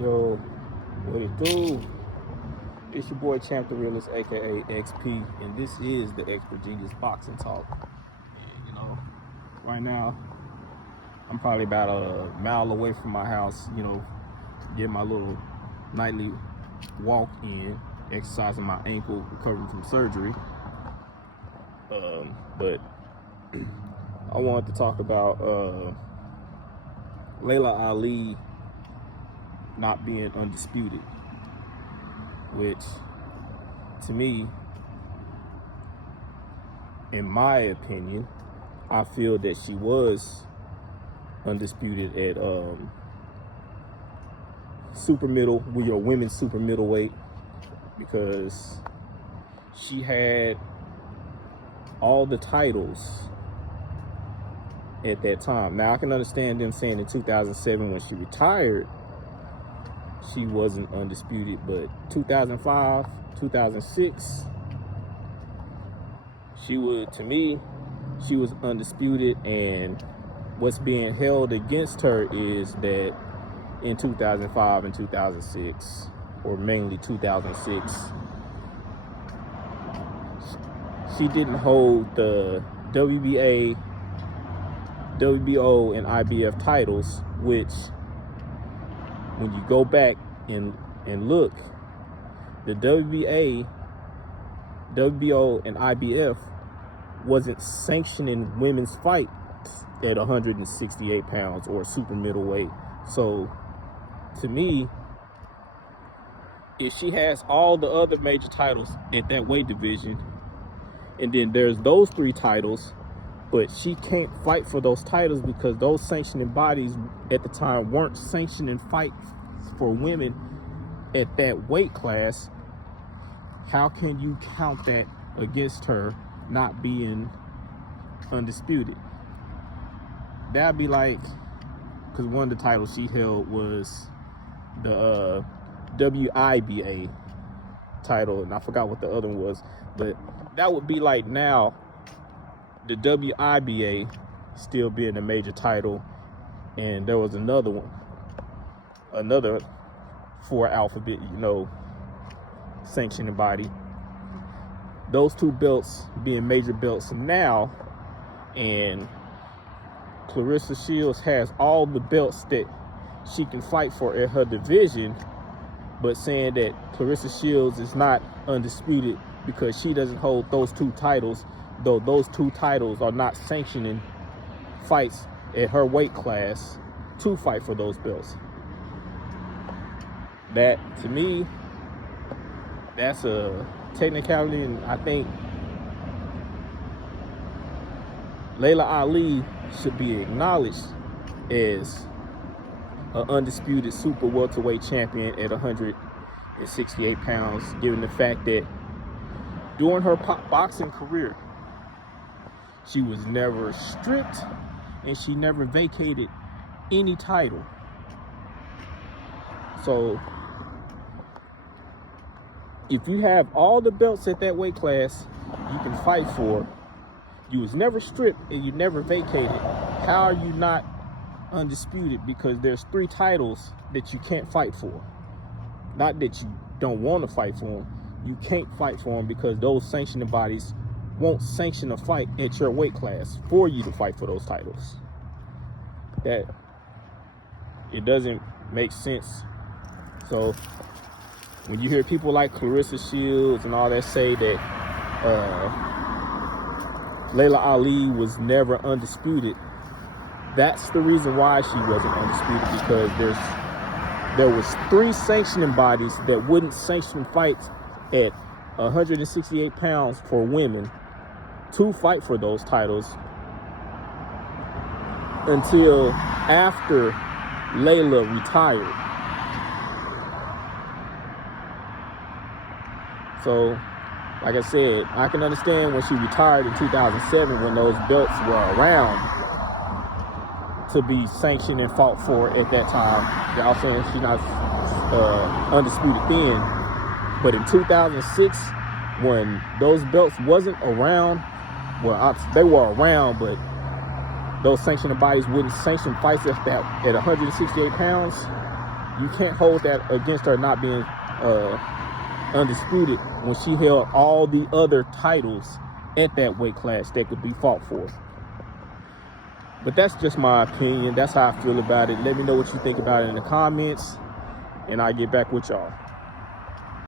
Yo, what it do? It's your boy Champ the Realist, aka XP, and this is the Expert Genius Boxing Talk. And, right now I'm probably about a mile away from my house. Get my little nightly walk in, exercising my ankle, recovering from surgery. But I wanted to talk about Laila Ali not being undisputed, which to me, in my opinion, I feel that she was undisputed at women's super middleweight, because she had all the titles at that time. Now I can understand them saying in 2007 when she retired she wasn't undisputed, but 2005, 2006, she was undisputed. And what's being held against her is that in 2005 and 2006, or mainly 2006, she didn't hold the WBA, WBO, and IBF titles, which, when you go back and look, the WBA, WBO, and IBF wasn't sanctioning women's fights at 168 pounds or super middleweight. So to me, if she has all the other major titles at that weight division, and then there's those 3 titles, but she can't fight for those titles because those sanctioning bodies at the time weren't sanctioning fights for women at that weight class, how can you count that against her not being undisputed? That'd be like, because one of the titles she held was the WIBA title, and I forgot what the other one was, but that would be like now the WIBA still being a major title, and there was another 4 alphabet, sanctioning body. Those 2 belts being major belts now, and Clarissa Shields has all the belts that she can fight for at her division, but saying that Clarissa Shields is not undisputed because she doesn't hold those 2 titles, though those 2 titles are not sanctioning fights at her weight class to fight for those belts. That, to me, that's a technicality, and I think Laila Ali should be acknowledged as an undisputed super welterweight champion at 168 pounds, given the fact that during her boxing career, she was never stripped and she never vacated any title. So if you have all the belts at that weight class you can fight for, you was never stripped and you never vacated, how are you not undisputed? Because there's 3 titles that you can't fight for. Not that you don't want to fight for them, you can't fight for them because those sanctioning bodies won't sanction a fight at your weight class for you to fight for those titles. That, it doesn't make sense. So when you hear people like Clarissa Shields and all that say that Laila Ali was never undisputed, that's the reason why she wasn't undisputed, because there was 3 sanctioning bodies that wouldn't sanction fights at 168 pounds for women to fight for those titles until after Laila retired. So, like I said, I can understand when she retired in 2007 when those belts were around to be sanctioned and fought for at that time. Y'all saying she's not undisputed then. But in 2006, when those belts wasn't around, they were around, but those sanctioning bodies wouldn't sanction fights at 168 pounds. You can't hold that against her not being undisputed when she held all the other titles at that weight class that could be fought for. But that's just my opinion. That's how I feel about it. Let me know what you think about it in the comments, and I'll get back with y'all.